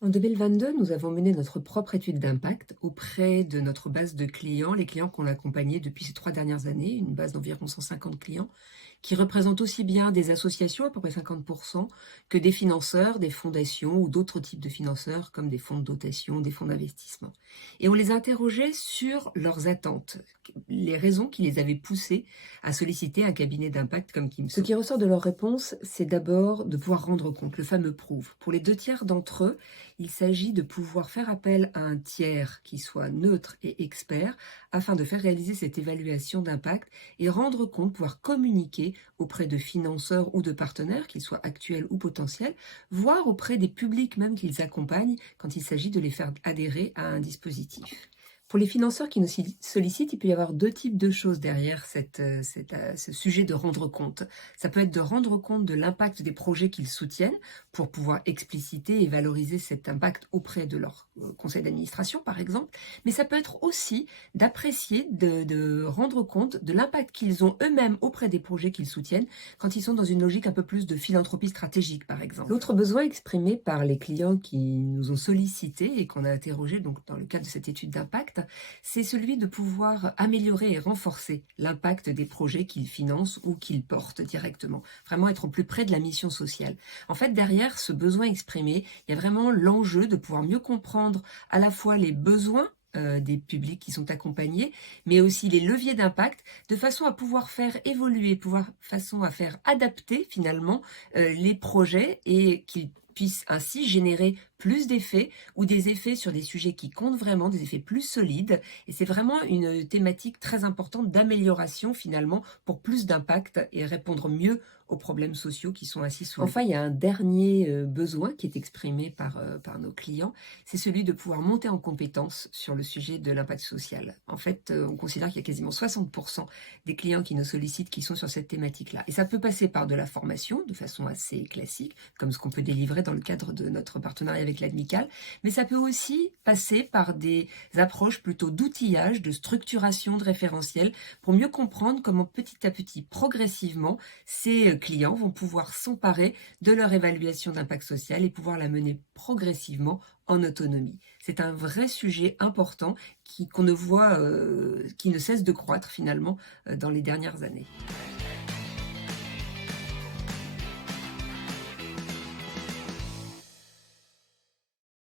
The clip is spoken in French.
En 2022, nous avons mené notre propre étude d'impact auprès de notre base de clients, les clients qu'on a accompagnés depuis ces 3 dernières années, une base d'environ 150 clients, qui représentent aussi bien des associations, à peu près 50, que des financeurs, des fondations ou d'autres types de financeurs comme des fonds de dotation, des fonds d'investissement. Et on les a interrogés sur leurs attentes, les raisons qui les avaient poussés à solliciter un cabinet d'impact comme Kimso. Ce qui ressort de leurs réponses, c'est d'abord de pouvoir rendre compte, le fameux proof. Pour les 2 tiers d'entre eux, il s'agit de pouvoir faire appel à un tiers qui soit neutre et expert afin de faire réaliser cette évaluation d'impact et rendre compte, pouvoir communiquer auprès de financeurs ou de partenaires, qu'ils soient actuels ou potentiels, voire auprès des publics même qu'ils accompagnent quand il s'agit de les faire adhérer à un dispositif. Pour les financeurs qui nous sollicitent, il peut y avoir 2 types de choses derrière ce sujet de rendre compte. Ça peut être de rendre compte de l'impact des projets qu'ils soutiennent pour pouvoir expliciter et valoriser cet impact auprès de leur conseil d'administration, par exemple. Mais ça peut être aussi d'apprécier, de rendre compte de l'impact qu'ils ont eux-mêmes auprès des projets qu'ils soutiennent quand ils sont dans une logique un peu plus de philanthropie stratégique, par exemple. L'autre besoin exprimé par les clients qui nous ont sollicités et qu'on a interrogés donc, dans le cadre de cette étude d'impact, c'est celui de pouvoir améliorer et renforcer l'impact des projets qu'ils financent ou qu'ils portent directement. Vraiment être au plus près de la mission sociale. En fait, derrière ce besoin exprimé, il y a vraiment l'enjeu de pouvoir mieux comprendre à la fois les besoins des publics qui sont accompagnés, mais aussi les leviers d'impact, de façon à pouvoir faire évoluer, façon à faire adapter finalement les projets et qu'ils puissent ainsi générer plus d'effets ou des effets sur des sujets qui comptent vraiment, des effets plus solides. Et c'est vraiment une thématique très importante d'amélioration finalement pour plus d'impact et répondre mieux aux problèmes sociaux qui sont ainsi soulevés. Enfin, il y a un dernier besoin qui est exprimé par nos clients, c'est celui de pouvoir monter en compétence sur le sujet de l'impact social. En fait, on considère qu'il y a quasiment 60% des clients qui nous sollicitent qui sont sur cette thématique-là. Et ça peut passer par de la formation de façon assez classique, comme ce qu'on peut délivrer dans le cadre de notre partenariat avec l'ADMICAL, mais ça peut aussi passer par des approches plutôt d'outillage, de structuration de référentiels, pour mieux comprendre comment petit à petit, progressivement, ces clients vont pouvoir s'emparer de leur évaluation d'impact social et pouvoir la mener progressivement en autonomie. C'est un vrai sujet important qu'on ne voit, qui ne cesse de croître finalement dans les dernières années.